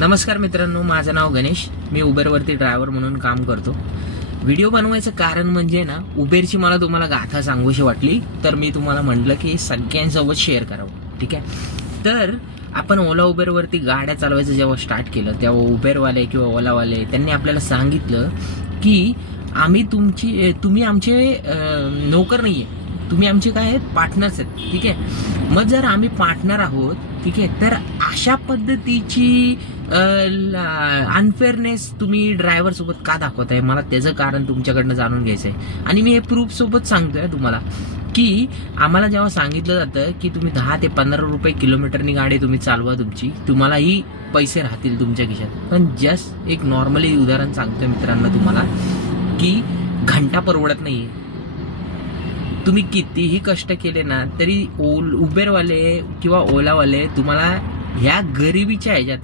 नमस्कार मित्रांनो, माझं नाव गणेश. मी उबेरवरती ड्रायव्हर म्हणून काम करतो. व्हिडिओ बनवायचं कारण म्हणजे ना, उबेरची मला तुम्हाला गाथा सांगूशी वाटली, तर मी तुम्हाला म्हटलं की सगळ्यांसोबत शेअर करावं. ठीक आहे. तर आपण ओला उबेरवरती गाड्या चालवायचं जेव्हा स्टार्ट केलं, तेव्हा उबेरवाले किंवा ओलावाले त्यांनी आपल्याला सांगितलं की तुम्ही आमचे नोकर नाहीये, तुम्ही आमचे काय आहेत, पार्टनर्स आहेत. ठीक आहे. मग जर आम्ही पार्टनर आहोत, ठीक आहे, तर अशा पद्धतीची अनफेअरनेस तुम्ही ड्रायव्हर सोबत का दाखवताय, मला त्याचं कारण तुमच्याकडनं जाणून घ्यायचंय. आणि मी हे प्रूफ सोबत सांगतोय तुम्हाला की आम्हाला जेव्हा सांगितलं जातं की तुम्ही 10 ते 15 रुपये किलोमीटरनी गाडी तुम्ही चालवा, तुम्हालाही पैसे राहतील तुमच्या खिशात. पण जस्ट एक नॉर्मली उदाहरण सांगतोय मित्रांनो तुम्हाला की घंटा परवडत नाहीये. तुम्ही कितीही कष्ट केले ना तरी उबेरवाले किंवा ओलावाले तुम्हाला ह्या गरिबीच्या ह्याच्यात